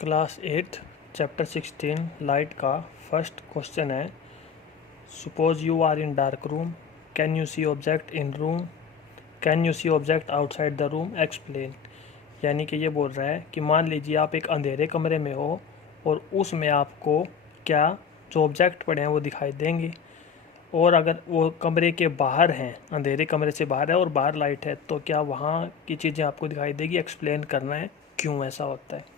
Class 8 chapter 16 light का first question है। Suppose you are in dark room, can you see object in room, can you see object outside the room, explain. यानी कि ये बोल रहा है कि मान लीजिए आप एक अंधेरे कमरे में हो और उसमें आपको क्या जो ऑब्जेक्ट पड़े हैं वो दिखाई देंगे, और अगर वो कमरे के बाहर हैं, अंधेरे कमरे से बाहर है और बाहर लाइट है, तो क्या वहाँ की चीज़ें आपको दिखाई देगी। एक्सप्लेन करना है क्यों ऐसा होता है।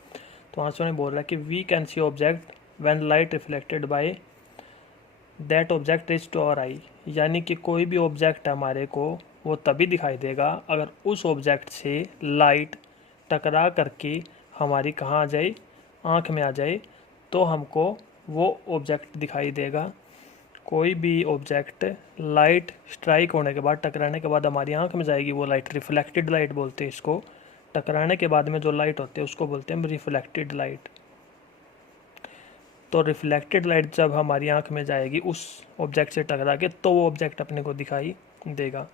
तो आंसर में बोल रहा है कि we can see object when light reflected by that object is to our eye. यानी कि कोई भी ऑब्जेक्ट हमारे को वो तभी दिखाई देगा अगर उस ऑब्जेक्ट से लाइट टकरा करके हमारी कहाँ आ जाए, आँख में आ जाए, तो हमको वो ऑब्जेक्ट दिखाई देगा। कोई भी ऑब्जेक्ट लाइट स्ट्राइक होने के बाद, टकराने के बाद हमारी आँख में जाएगी, वो लाइट रिफ्लेक्टेड लाइट बोलते हैं इसको। टकराने के बाद में जो लाइट होती है उसको बोलते हैं रिफ्लेक्टेड लाइट। तो रिफ्लेक्टेड लाइट जब हमारी आंख में जाएगी उस ऑब्जेक्ट से टकरा के, तो वो ऑब्जेक्ट अपने को दिखाई देगा।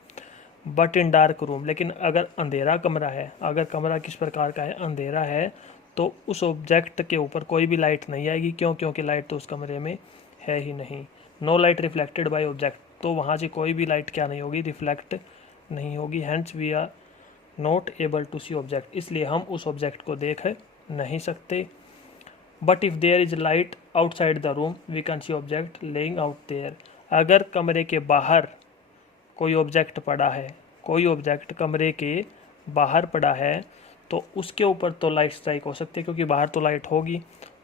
बट इन डार्क रूम, लेकिन अगर अंधेरा कमरा है, अगर कमरा किस प्रकार का है, अंधेरा है, तो उस ऑब्जेक्ट के ऊपर कोई भी लाइट नहीं आएगी। क्यों? क्योंकि लाइट तो उस कमरे में है ही नहीं। No light reflected by object, तो वहाँ से कोई भी लाइट क्या नहीं होगी, रिफ्लेक्ट नहीं होगी। Hence we are not able to see object, इसलिए हम उस ऑब्जेक्ट को देख नहीं सकते। But if there is light outside the room we can see object lying out there. अगर कमरे के बाहर कोई ऑब्जेक्ट पड़ा है, कोई ऑब्जेक्ट कमरे के बाहर पड़ा है, तो उसके ऊपर तो लाइट स्ट्राइक हो सकती है, क्योंकि बाहर तो लाइट होगी,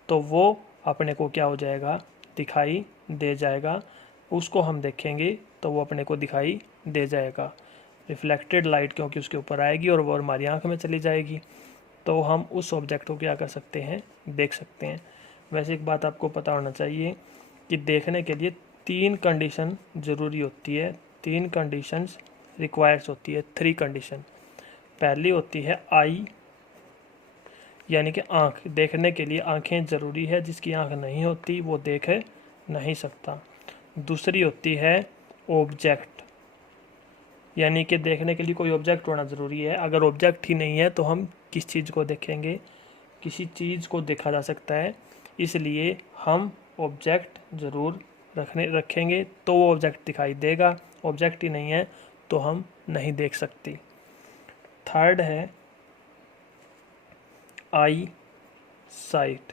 तो वो अपने को क्या हो जाएगा, दिखाई दे जाएगा। उसको हम देखेंगे तो वो अपने को दिखाई दे जाएगा। रिफ्लेक्टेड लाइट क्योंकि उसके ऊपर आएगी और वो हमारी आंख में चली जाएगी, तो हम उस ऑब्जेक्ट को क्या कर सकते हैं, देख सकते हैं। वैसे एक बात आपको पता होना चाहिए कि देखने के लिए 3 कंडीशन ज़रूरी होती है, 3 कंडीशंस रिक्वायर्स होती है, 3 कंडीशन। पहली होती है आई, यानी कि आँख। देखने के लिए आँखें ज़रूरी है, जिसकी आँख नहीं होती वो देख नहीं सकता। दूसरी होती है ऑब्जेक्ट, यानी कि देखने के लिए कोई ऑब्जेक्ट होना ज़रूरी है। अगर ऑब्जेक्ट ही नहीं है तो हम किस चीज़ को देखेंगे, किसी चीज़ को देखा जा सकता है, इसलिए हम ऑब्जेक्ट ज़रूर रखेंगे तो वो ऑब्जेक्ट दिखाई देगा। ऑब्जेक्ट ही नहीं है तो हम नहीं देख सकते। थर्ड है आई साइट।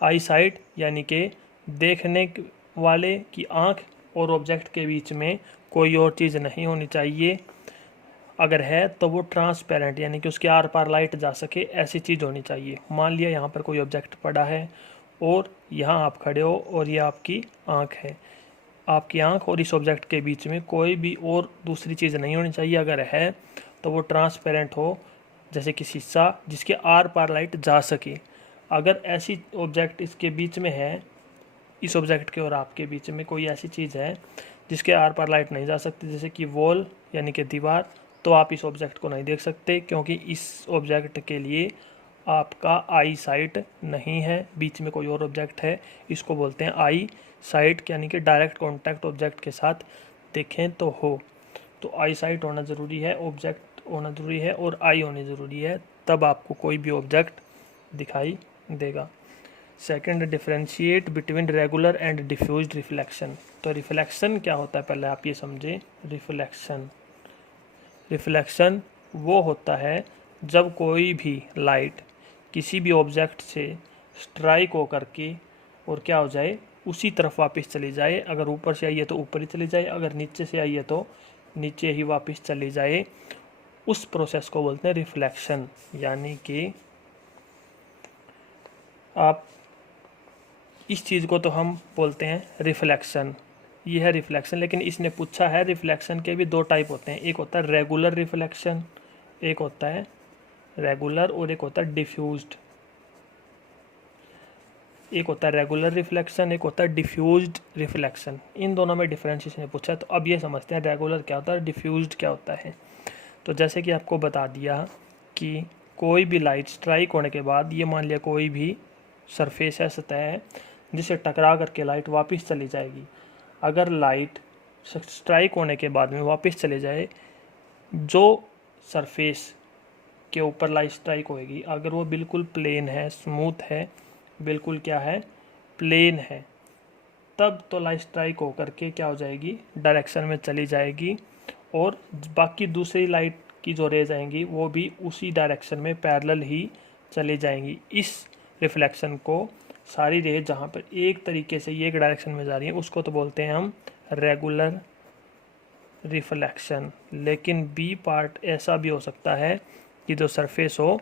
आई साइट यानी कि देखने वाले की आँख और ऑब्जेक्ट के बीच में कोई और चीज़ नहीं होनी चाहिए। अगर है तो वो ट्रांसपेरेंट, यानी कि उसके आर पार लाइट जा सके, ऐसी चीज़ होनी चाहिए। मान लिया यहाँ पर कोई ऑब्जेक्ट पड़ा है और यहाँ आप खड़े हो और ये आपकी आँख है। आपकी आँख और इस ऑब्जेक्ट के बीच में कोई भी और दूसरी चीज़ नहीं होनी चाहिए। अगर है तो वो ट्रांसपेरेंट हो, जैसे कि शीशा, जिसके आर पार लाइट जा सके। अगर ऐसी ऑब्जेक्ट इसके बीच में है, इस ऑब्जेक्ट के और आपके बीच में कोई ऐसी चीज़ है जिसके आर पार लाइट नहीं जा सकती, जैसे कि वॉल यानी कि दीवार, तो आप इस ऑब्जेक्ट को नहीं देख सकते, क्योंकि इस ऑब्जेक्ट के लिए आपका आई साइट नहीं है। बीच में कोई और ऑब्जेक्ट है, इसको बोलते हैं आई साइट, यानी कि डायरेक्ट कॉन्टैक्ट ऑब्जेक्ट के साथ देखें तो हो। तो आई साइट होना ज़रूरी है, ऑब्जेक्ट होना ज़रूरी है और आई होनी ज़रूरी है, तब आपको कोई भी ऑब्जेक्ट दिखाई देगा। Second, differentiate between regular and diffused reflection. तो रिफ्लेक्शन क्या होता है पहले आप ये समझें। रिफ्लेक्शन वो होता है जब कोई भी लाइट किसी भी ऑब्जेक्ट से स्ट्राइक हो करके और क्या हो जाए, उसी तरफ वापस चली जाए। अगर ऊपर से आई है तो ऊपर ही चली जाए, अगर नीचे से आई है तो नीचे ही वापस चली जाए। उस प्रोसेस को बोलते हैं रिफ्लेक्शन। यानी कि आप इस चीज़ को तो हम बोलते हैं रिफ्लेक्शन, ये है रिफ्लेक्शन। लेकिन इसने पूछा है रिफ्लेक्शन के भी 2 टाइप होते हैं, एक होता है रेगुलर रिफ्लेक्शन, एक होता है रेगुलर और एक होता है डिफ्यूज्ड। एक होता है रेगुलर रिफ्लेक्शन, एक होता है डिफ्यूज्ड रिफ्लेक्शन। इन दोनों में डिफरेंस इसने पूछा है। तो अब ये समझते हैं रेगुलर क्या होता है, डिफ्यूज्ड क्या होता है। तो जैसे कि आपको बता दिया कि कोई भी लाइट स्ट्राइक होने के बाद, ये मान लिया कोई भी सरफेस है, सतह है, जिसे टकरा करके लाइट वापस चली जाएगी। अगर लाइट स्ट्राइक होने के बाद में वापस चले जाए, जो सरफेस के ऊपर लाइट स्ट्राइक होएगी। अगर वो बिल्कुल प्लेन है, स्मूथ है, बिल्कुल क्या है, प्लेन है, तब तो लाइट स्ट्राइक होकर के क्या हो जाएगी, डायरेक्शन में चली जाएगी और बाकी दूसरी लाइट की जो रेज आएंगी वो भी उसी डायरेक्शन में पैरेलल ही चली जाएंगी। इस रिफ्लेक्शन को, सारी रेज जहाँ पर एक तरीके से ये एक डायरेक्शन में जा रही है, उसको तो बोलते हैं हम रेगुलर रिफ्लेक्शन। लेकिन बी पार्ट ऐसा भी हो सकता है कि जो सरफेस हो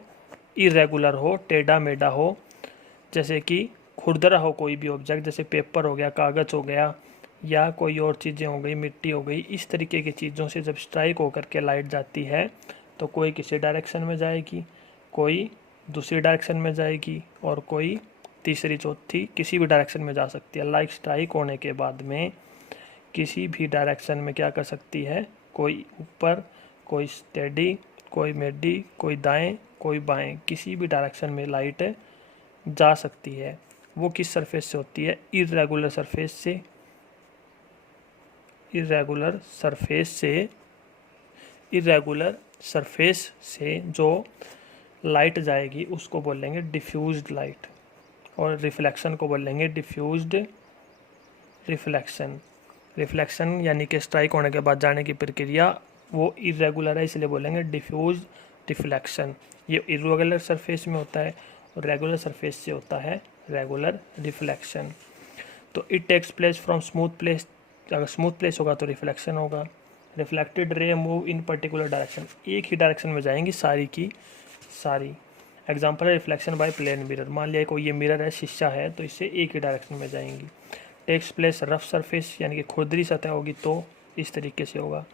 इरेगुलर हो, टेढ़ा मेढ़ा हो, जैसे कि खुरदरा हो कोई भी ऑब्जेक्ट, जैसे पेपर हो गया, कागज़ हो गया, या कोई और चीज़ें हो गई, मिट्टी हो गई। इस तरीके की चीज़ों से जब स्ट्राइक होकर के लाइट जाती है तो कोई किसी डायरेक्शन में जाएगी, कोई दूसरी डायरेक्शन में जाएगी और कोई तीसरी चौथी किसी भी डायरेक्शन में जा सकती है। लाइट स्ट्राइक होने के बाद में किसी भी डायरेक्शन में क्या कर सकती है, कोई ऊपर, कोई स्टेडी, कोई मेडी, कोई दाएं, कोई बाएं, किसी भी डायरेक्शन में लाइट जा सकती है। वो किस सरफेस से होती है, इरेगुलर सरफेस से। इरेगुलर सरफेस से, इरेगुलर सरफेस से जो लाइट जाएगी उसको बोलेंगे डिफ्यूज्ड लाइट, और रिफ्लेक्शन को बोलेंगे डिफ्यूज्ड रिफ्लेक्शन। रिफ्लेक्शन यानी कि स्ट्राइक होने के बाद जाने की प्रक्रिया वो इरेगुलर है, इसलिए बोलेंगे डिफ्यूज रिफ्लेक्शन। ये इरेगुलर सरफेस में होता है और रेगुलर सरफेस से होता है रेगुलर रिफ्लेक्शन। तो it takes place from smooth place, अगर स्मूथ प्लेस होगा तो रिफ्लेक्शन होगा। Reflected ray move in particular direction, एक ही डायरेक्शन में जाएंगी सारी की सारी। एग्जाम्पल है रिफ्लेक्शन बाय प्लेन मिरर, मान लिया कोई ये मिरर है, शीशा है, तो इससे एक ही डायरेक्शन में जाएंगी। टेक्स प्लेस रफ सरफेस, यानी कि खुरदरी सतह होगी तो इस तरीके से होगा।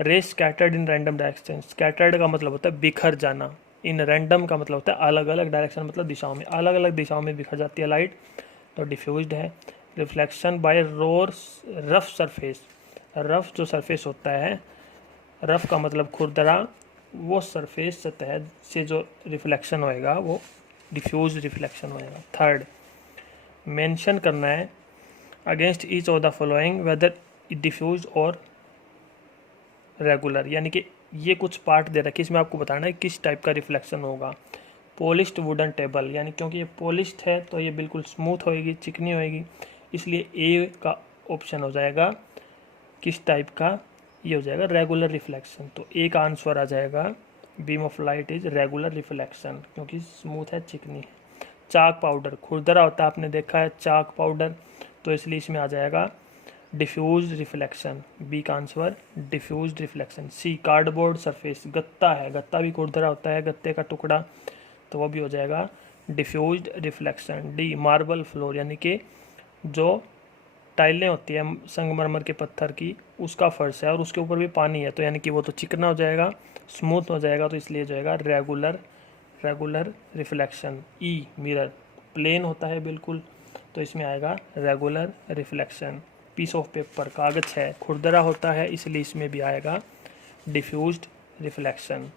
रे scattered in random direction, scattered का मतलब होता है बिखर जाना, इन रैंडम का मतलब होता है अलग अलग डायरेक्शन, मतलब दिशाओं में, अलग अलग दिशाओं में बिखर जाती है लाइट, तो डिफ्यूज्ड है। Reflection by roar rough surface, rough जो सरफेस होता है, रफ का मतलब खुरदरा, वो सरफेस सतह से जो रिफ्लेक्शन होएगा वो डिफ्यूज रिफ्लेक्शन होएगा। थर्ड, मेंशन करना है against each of the following whether diffuse और रेगुलर, यानी कि ये कुछ पार्ट दे रखे, इसमें आपको बताना है किस टाइप का रिफ्लेक्शन होगा। पॉलिश्ड वुडन टेबल, यानी क्योंकि ये पॉलिश्ड है तो ये बिल्कुल स्मूथ होएगी, चिकनी होएगी, इसलिए ए का ऑप्शन हो जाएगा किस टाइप का, ये हो जाएगा रेगुलर रिफ्लेक्शन। तो ए का आंसर आ जाएगा beam of light is regular reflection, क्योंकि स्मूथ है, चिकनी है। चाक पाउडर, खुरदरा होता है, आपने देखा है चाक पाउडर, तो इसलिए इसमें आ जाएगा डिफ्यूज रिफ्लेक्शन, बी का आंसर डिफ्यूज रिफ्लेक्शन। सी कार्डबोर्ड सरफेस, गत्ता है, गत्ता भी खुरदरा होता है, गत्ते का टुकड़ा, तो वो भी हो जाएगा diffuse reflection. D marble floor, यानी कि जो टाइलें होती है संगमरमर के पत्थर की, उसका फर्श है और उसके ऊपर भी पानी है, तो यानी कि वो तो चिकना हो जाएगा, स्मूथ हो जाएगा, तो इसलिए जाएगा regular regular reflection. E mirror, plane होता है बिल्कुल, तो इसमें आएगा regular reflection. Piece of paper, कागज़ है, खुरदरा होता है, इसलिए इसमें भी आएगा डिफ्यूज्ड रिफ्लेक्शन।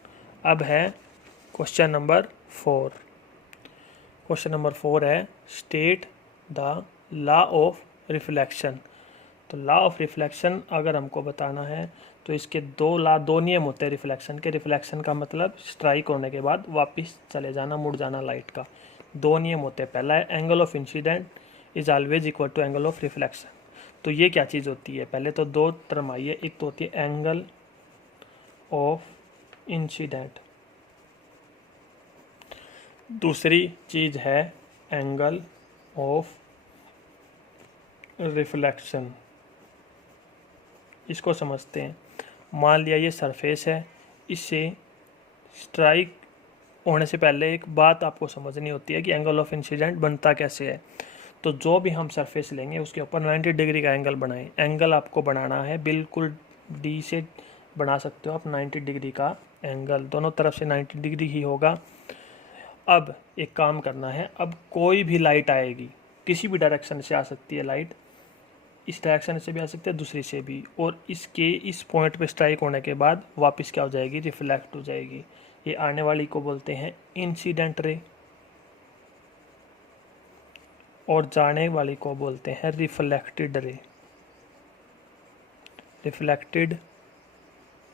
अब है क्वेश्चन नंबर 4। क्वेश्चन नंबर 4 है state the law of reflection. तो लॉ ऑफ रिफ्लेक्शन अगर हमको बताना है तो इसके दो नियम होते हैं रिफ्लेक्शन के। रिफ्लेक्शन का मतलब स्ट्राइक होने के बाद वापस चले जाना, मुड़ जाना लाइट का। दो नियम होते हैं, पहला है angle of incident is always equal to angle of reflection. तो ये क्या चीज़ होती है, पहले तो दो टर्म आई है, एक तो होती है एंगल ऑफ इंसिडेंट, दूसरी चीज़ है एंगल ऑफ रिफ्लेक्शन। इसको समझते हैं। मान लिया ये सरफेस है, इससे स्ट्राइक होने से पहले एक बात आपको समझनी होती है कि एंगल ऑफ इंसिडेंट बनता कैसे है। तो जो भी हम सरफेस लेंगे उसके ऊपर 90 डिग्री का एंगल बनाएं। एंगल आपको बनाना है बिल्कुल डी से बना सकते हो आप 90 डिग्री का एंगल, दोनों तरफ से 90 डिग्री ही होगा। अब एक काम करना है, अब कोई भी लाइट आएगी, किसी भी डायरेक्शन से आ सकती है लाइट, इस डायरेक्शन से भी आ सकती है, दूसरी से भी, और इसके इस पॉइंट पे स्ट्राइक होने के बाद वापस क्या हो जाएगी, रिफ्लेक्ट हो जाएगी। ये आने वाली को बोलते हैं इंसिडेंट रे और जाने वाली को बोलते हैं रिफ्लेक्टेड रे। रिफ्लेक्टेड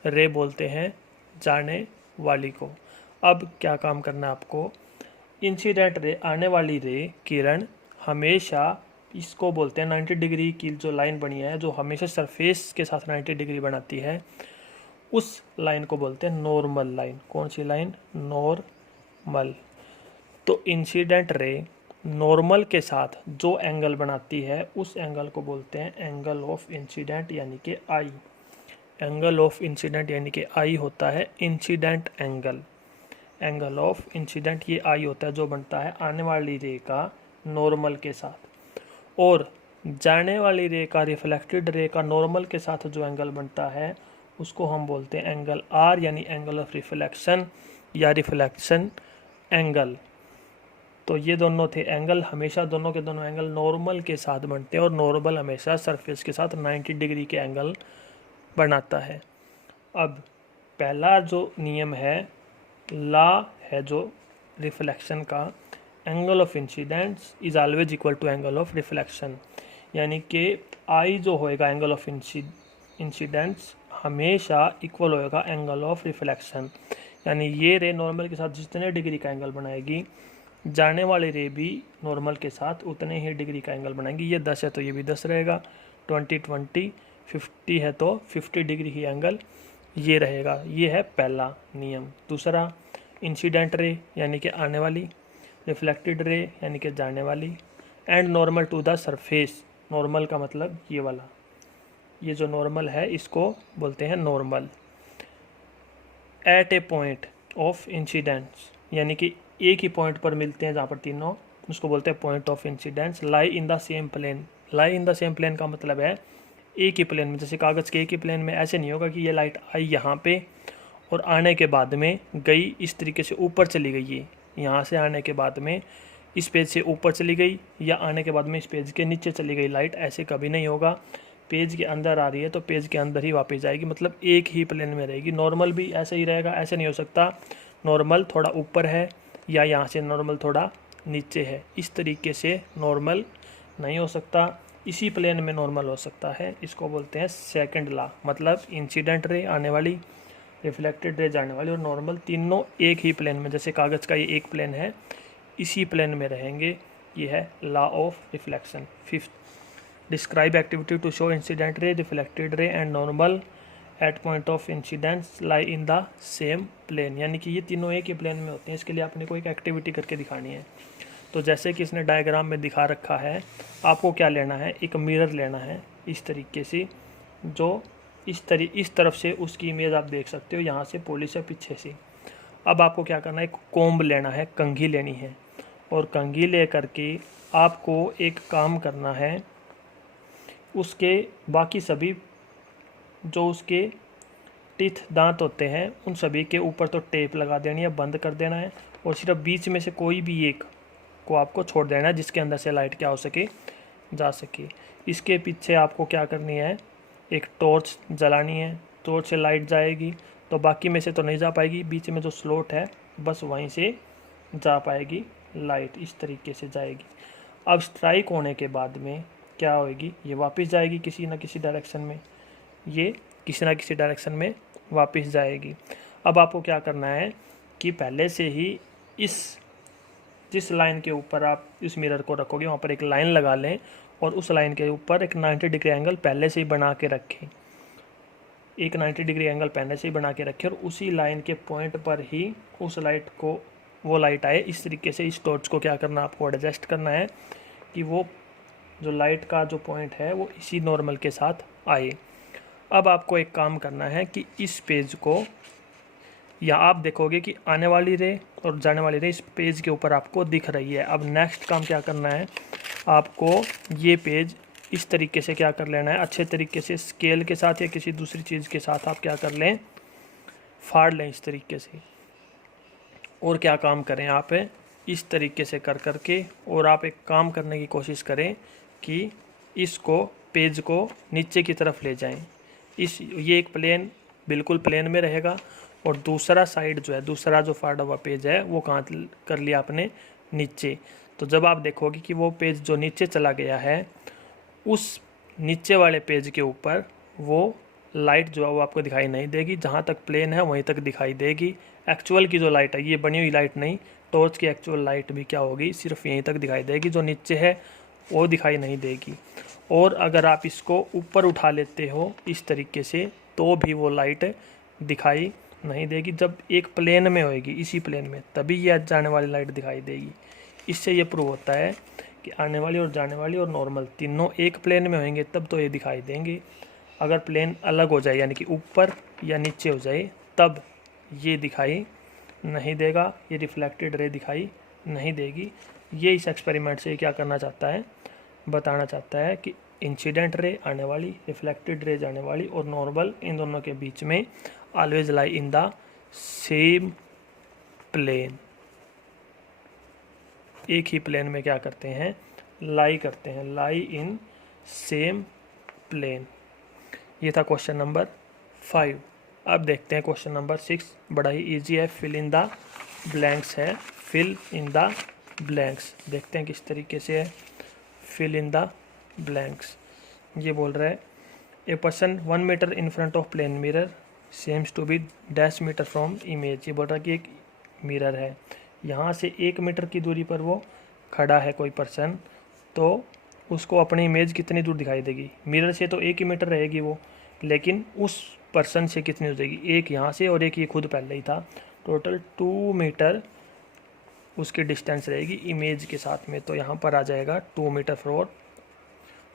रे बोलते हैं जाने वाली को। अब क्या काम करना है आपको, इंसिडेंट रे, आने वाली रे किरण हमेशा, इसको बोलते हैं 90 डिग्री की जो लाइन बनी है, जो हमेशा सरफेस के साथ 90 डिग्री बनाती है, उस लाइन को बोलते हैं नॉर्मल लाइन। कौन सी लाइन? नॉर्मल। तो इंसिडेंट रे नॉर्मल के साथ जो एंगल बनाती है उस एंगल को बोलते हैं एंगल ऑफ इंसिडेंट यानी कि आई। एंगल ऑफ इंसिडेंट यानी कि आई होता है incident angle. Angle of incident ये आई होता है जो बनता है आने वाली रे का नॉर्मल के साथ, और जाने वाली रे का, रिफ्लेक्टेड रे का नॉर्मल के साथ जो एंगल बनता है उसको हम बोलते हैं एंगल आर, यानी एंगल ऑफ रिफ्लेक्शन या रिफ्लेक्शन एंगल। तो ये दोनों थे एंगल, हमेशा दोनों के दोनों एंगल नॉर्मल के साथ बनते हैं, और नॉर्मल हमेशा सरफेस के साथ 90 डिग्री के एंगल बनाता है। अब पहला जो नियम है, लॉ है जो रिफ्लेक्शन का, angle of incidence is always equal to angle of reflection, यानी कि आई जो होएगा एंगल ऑफ इंसिडेंस हमेशा इक्वल होएगा एंगल ऑफ रिफ्लेक्शन। यानी ये रे नॉर्मल के साथ जितने डिग्री का एंगल बनाएगी, जाने वाली रे भी नॉर्मल के साथ उतने ही डिग्री का एंगल बनाएंगी। ये 10 है तो ये भी 10 रहेगा, 20 50 है तो 50 डिग्री ही एंगल ये रहेगा। ये है पहला नियम। दूसरा, इंसिडेंट रे यानी कि आने वाली, रिफ्लेक्टेड रे यानी कि जाने वाली, and normal to the surface. Normal का मतलब ये वाला, ये जो नॉर्मल है इसको बोलते हैं normal. At a point of incidence, यानी कि एक ही पॉइंट पर मिलते हैं जहाँ पर तीनों, उसको बोलते हैं point of incidence. Lie in the same plane. Lie in the same plane का मतलब है एक ही प्लेन में, जैसे कागज़ के एक ही प्लेन में। ऐसे नहीं होगा कि ये लाइट आई यहाँ पे और आने के बाद में गई इस तरीके से ऊपर चली गई, ये यहाँ से आने के बाद में इस पेज से ऊपर चली गई, या आने के बाद में इस पेज के नीचे चली गई लाइट, ऐसे कभी नहीं होगा। पेज के अंदर आ रही है तो पेज के अंदर ही वापस जाएगी, मतलब एक ही प्लेन में रहेगी। नॉर्मल भी ऐसे ही रहेगा, ऐसे नहीं हो सकता नॉर्मल थोड़ा ऊपर है या यहाँ से नॉर्मल थोड़ा नीचे है, इस तरीके से नॉर्मल नहीं हो सकता। इसी प्लेन में नॉर्मल हो सकता है। इसको बोलते हैं सेकंड लॉ। मतलब इंसिडेंट रे आने वाली, रिफ्लेक्टेड रे जाने वाली, और नॉर्मल तीनों एक ही प्लेन में, जैसे कागज़ का ये एक प्लेन है, इसी प्लेन में रहेंगे। ये है law of reflection. Fifth, describe activity to show incident ray, reflected ray and normal at point of incidence lie in the same plane. यानी कि ये तीनों एक ही प्लेन में होते हैं। इसके लिए आपने को एक एक्टिविटी करके दिखानी है। तो जैसे कि इसने डायग्राम में दिखा रखा है, आपको क्या लेना है, एक मिरर लेना है इस तरीके से, जो इस तरफ से उसकी इमेज आप देख सकते हो, यहाँ से पॉलिश है पीछे से। अब आपको क्या करना है, एक कोम्ब लेना है, कंघी लेनी है, और कंघी ले करके आपको एक काम करना है, उसके बाकी सभी जो उसके टीथ दांत होते हैं उन सभी के ऊपर तो टेप लगा देनी है, बंद कर देना है, और सिर्फ बीच में से कोई भी एक को आपको छोड़ देना है जिसके अंदर से लाइट क्या हो सके, जा सके। इसके पीछे आपको क्या करनी है, एक टॉर्च जलानी है, टॉर्च से लाइट जाएगी तो बाकी में से तो नहीं जा पाएगी, बीच में जो स्लॉट है बस वहीं से जा पाएगी लाइट, इस तरीके से जाएगी। अब स्ट्राइक होने के बाद में क्या होएगी, ये वापस जाएगी किसी न किसी डायरेक्शन में, ये किसी न किसी डायरेक्शन में वापस जाएगी। अब आपको क्या करना है कि पहले से ही जिस लाइन के ऊपर आप इस मिरर को रखोगे वहाँ पर एक लाइन लगा लें, और उस लाइन के ऊपर एक 90 डिग्री एंगल पहले से ही बना के रखें। एक 90 डिग्री एंगल पहले से ही बना के रखें, और उसी लाइन के पॉइंट पर ही उस लाइट को, वो लाइट आए। इस तरीके से इस टॉर्च को क्या करना, आपको एडजस्ट करना है कि वो जो लाइट का जो पॉइंट है वो इसी नॉर्मल के साथ आए। अब आपको एक काम करना है कि इस पेज को, या आप देखोगे कि आने वाली रे और जाने वाली रे इस पेज के ऊपर आपको दिख रही है। अब नेक्स्ट काम क्या करना है, आपको ये पेज इस तरीके से क्या कर लेना है, अच्छे तरीके से स्केल के साथ या किसी दूसरी चीज़ के साथ आप क्या कर लें, फाड़ लें इस तरीके से। और क्या काम करें आप, इस तरीके से कर करके, और आप एक काम करने की कोशिश करें कि इसको, पेज को नीचे की तरफ ले जाएं। ये एक प्लेन, बिल्कुल प्लेन में रहेगा, और दूसरा साइड जो है, दूसरा जो फाड़ा हुआ पेज है वो कहाँ कर लिया आपने, नीचे। तो जब आप देखोगे कि वो पेज जो नीचे चला गया है, उस नीचे वाले पेज के ऊपर वो लाइट जो है वो आपको दिखाई नहीं देगी, जहाँ तक प्लेन है वहीं तक दिखाई देगी। एक्चुअल की जो लाइट है, ये बनी हुई लाइट नहीं, टॉर्च की एक्चुअल लाइट भी क्या होगी, सिर्फ यहीं तक दिखाई देगी, जो नीचे है वो दिखाई नहीं देगी। और अगर आप इसको ऊपर उठा लेते हो इस तरीके से तो भी वो लाइट दिखाई नहीं देगी। जब एक प्लेन में होएगी, इसी प्लेन में, तभी ये जाने वाली लाइट दिखाई देगी। इससे ये प्रूव होता है कि आने वाली और जाने वाली और नॉर्मल तीनों एक प्लेन में होंगे तब तो ये दिखाई देंगे। अगर प्लेन अलग हो जाए, यानी कि ऊपर या नीचे हो जाए, तब ये दिखाई नहीं देगा, ये रिफ्लेक्टेड रे दिखाई नहीं देगी। ये इस एक्सपेरिमेंट से क्या करना चाहता है, बताना चाहता है कि इंसिडेंट रे आने वाली, रिफ्लेक्टेड रे जाने वाली और नॉर्मल, इन दोनों के बीच में always lie in the same plane, एक ही प्लेन में क्या करते हैं, लाई करते हैं, लाई इन सेम प्लेन। ये था क्वेश्चन नंबर 5। अब देखते हैं क्वेश्चन नंबर 6, बड़ा ही इजी है, फिल इन द ब्लैंक्स है, फिल इन द ब्लैंक्स। देखते हैं किस तरीके से है, फिल इन द ब्लैंक्स। ये बोल रहा है a person 1 metre in front of plane mirror seems to be dash metre from image. ये बोल रहा है कि एक मिरर है, यहाँ से 1 मीटर की दूरी पर वो खड़ा है कोई पर्सन, तो उसको अपनी इमेज कितनी दूर दिखाई देगी। मिरर से तो 1 ही मीटर रहेगी वो, लेकिन उस पर्सन से कितनी हो जाएगी, एक यहाँ से और एक ये खुद पहले ही था, टोटल 2 मीटर उसकी डिस्टेंस रहेगी इमेज के साथ में। तो यहाँ पर आ जाएगा 2 metre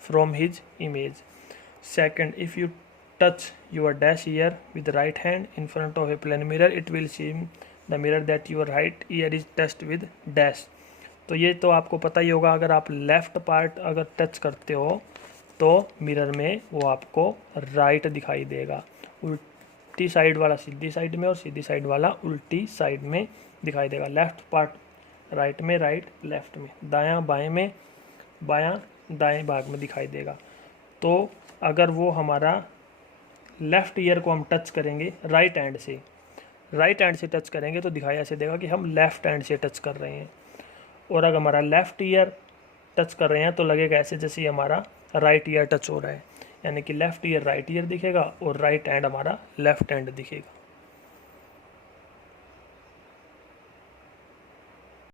from his image. Second, if you touch your dash ear with right hand in front of a plane mirror it will seem the mirror that your right ear is touched with dash. तो ये तो आपको पता ही होगा, अगर आप left part अगर touch करते हो तो मिरर में वो आपको राइट दिखाई देगा, उल्टी साइड वाला सीधी साइड में और सीधी साइड वाला उल्टी साइड में दिखाई देगा। लेफ़्ट पार्ट राइट में, राइट लेफ़्ट में, दायां बाएं में, बायां दाएं भाग में दिखाई देगा। तो अगर वो हमारा लेफ़्ट ईयर को हम टच करेंगे राइट हैंड से टच करेंगे तो दिखाई ऐसे देगा कि हम लेफ़्ट हैंड से टच कर रहे हैं। और अगर हमारा लेफ़्ट ईयर टच कर रहे हैं तो लगेगा ऐसे जैसे हमारा राइट ईयर टच हो रहा है, यानी कि लेफ़्ट ईयर राइट ईयर दिखेगा और राइट हैंड हमारा लेफ़्ट हैंड दिखेगा।